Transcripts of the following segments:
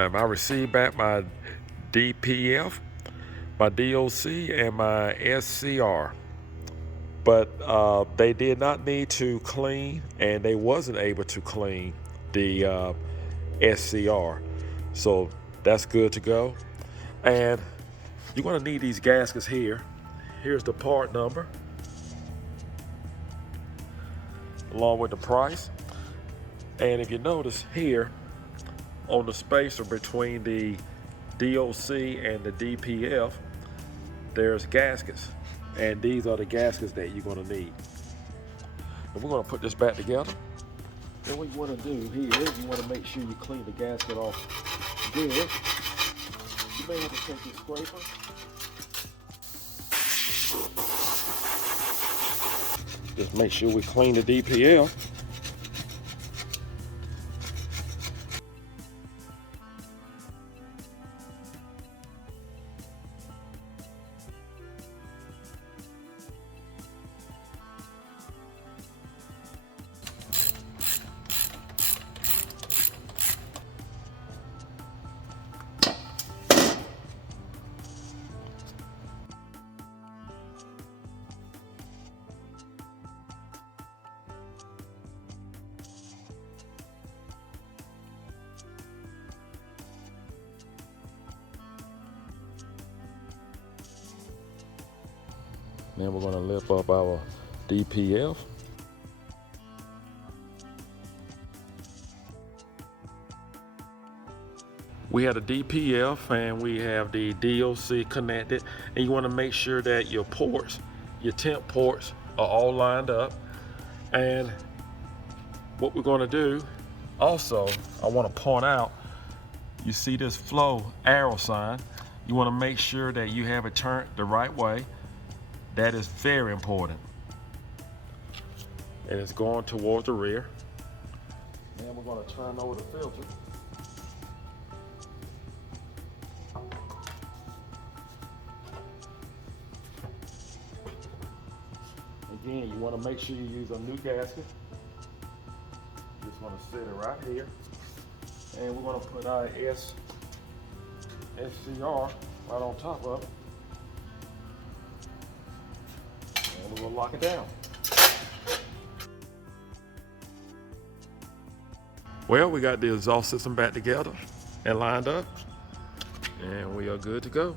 I received back my DPF, my DOC, and my SCR. But they did not need to clean, and they wasn't able to clean the SCR. So that's good to go. And you're going to need these gaskets here. Here's the part number, along with the price. And if you notice here, on the spacer between the DOC and the DPF, there's gaskets. And these are the gaskets that you're going to need. And we're going to put this back together. Then what you want to do here is you want to make sure you clean the gasket off good. You may have to take your scraper. Just make sure we clean the DPF. Then we're going to lift up our DPF. We have the DPF and we have the DOC connected, and you want to make sure that your ports, your temp ports, are all lined up. And what we're going to do also, I want to point out, you see this flow arrow sign. You want to make sure that you have it turned the right way. That is very important. And it's going towards the rear. Then we're going to turn over the filter. Again, you want to make sure you use a new gasket. You just want to set it right here. And we're going to put our SCR right on top of it. And we're going to lock it down. Well, we got the exhaust system back together and lined up, and we are good to go.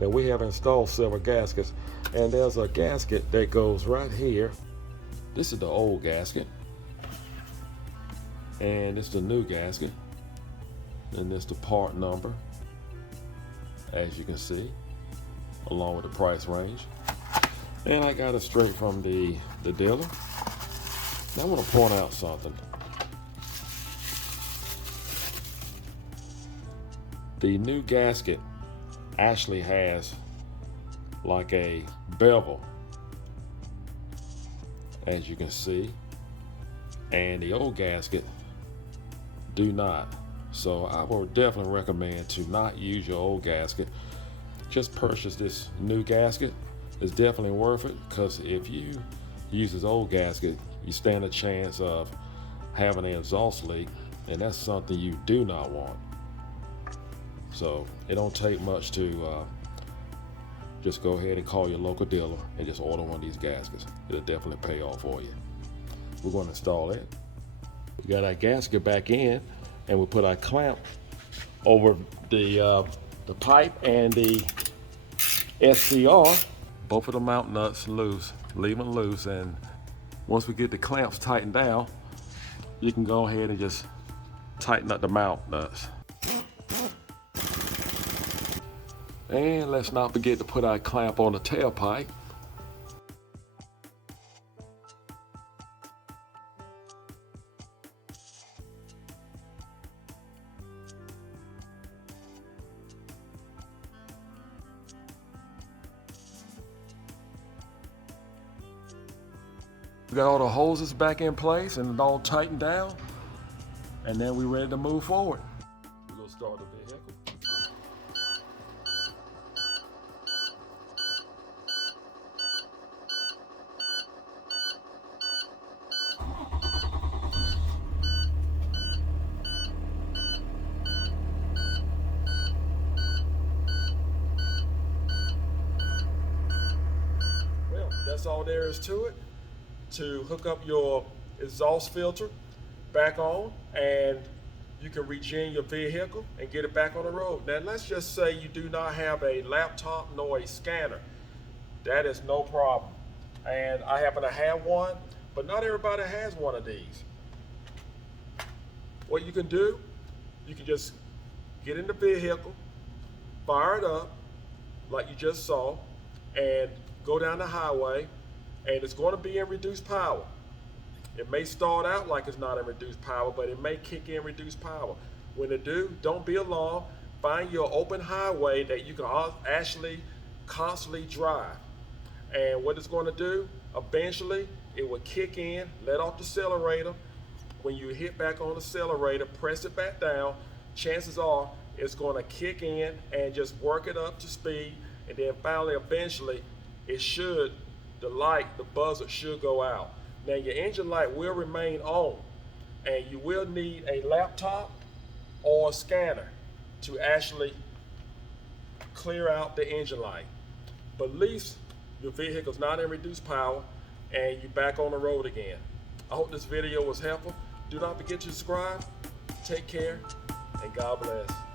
Now we have installed several gaskets, and there's a gasket that goes right here. This is the old gasket, and it's the new gasket, and this is the part number, as you can see, along with the price range. And I got it straight from the dealer. Now I want to point out something. The new gasket actually has like a bevel, as you can see, and the old gasket do not. So I would definitely recommend to not use your old gasket. Just purchase this new gasket. It's definitely worth it, because if you use this old gasket, you stand a chance of having an exhaust leak, and that's something you do not want. So it don't take much to just go ahead and call your local dealer and just order one of these gaskets. It'll definitely pay off for you. We're going to install it. We got our gasket back in, and we put our clamp over the pipe and the SCR. Both of the mount nuts loose, leave them loose, and once we get the clamps tightened down, you can go ahead and just tighten up the mount nuts. And let's not forget to put our clamp on the tailpipe. We got all the hoses back in place and it all tightened down, and then we're ready to move forward. We're gonna start the vehicle. That's all there is to it. To hook up your exhaust filter back on, and you can regen your vehicle and get it back on the road. Now let's just say you do not have a laptop nor a scanner. That is no problem. And I happen to have one, but not everybody has one of these. What you can do, you can just get in the vehicle, fire it up like you just saw, and go down the highway, and it's going to be in reduced power. It may start out like it's not in reduced power, but it may kick in reduced power. When it do, don't be alarmed. Find your open highway that you can actually constantly drive. And what it's going to do, eventually, it will kick in, let off the accelerator. When you hit back on the accelerator, press it back down, chances are it's going to kick in and just work it up to speed. And then finally, eventually, the light, the buzzer should go out. Now your engine light will remain on, and you will need a laptop or a scanner to actually clear out the engine light. But at least your vehicle's not in reduced power and you're back on the road again. I hope this video was helpful. Do not forget to subscribe. Take care, and God bless.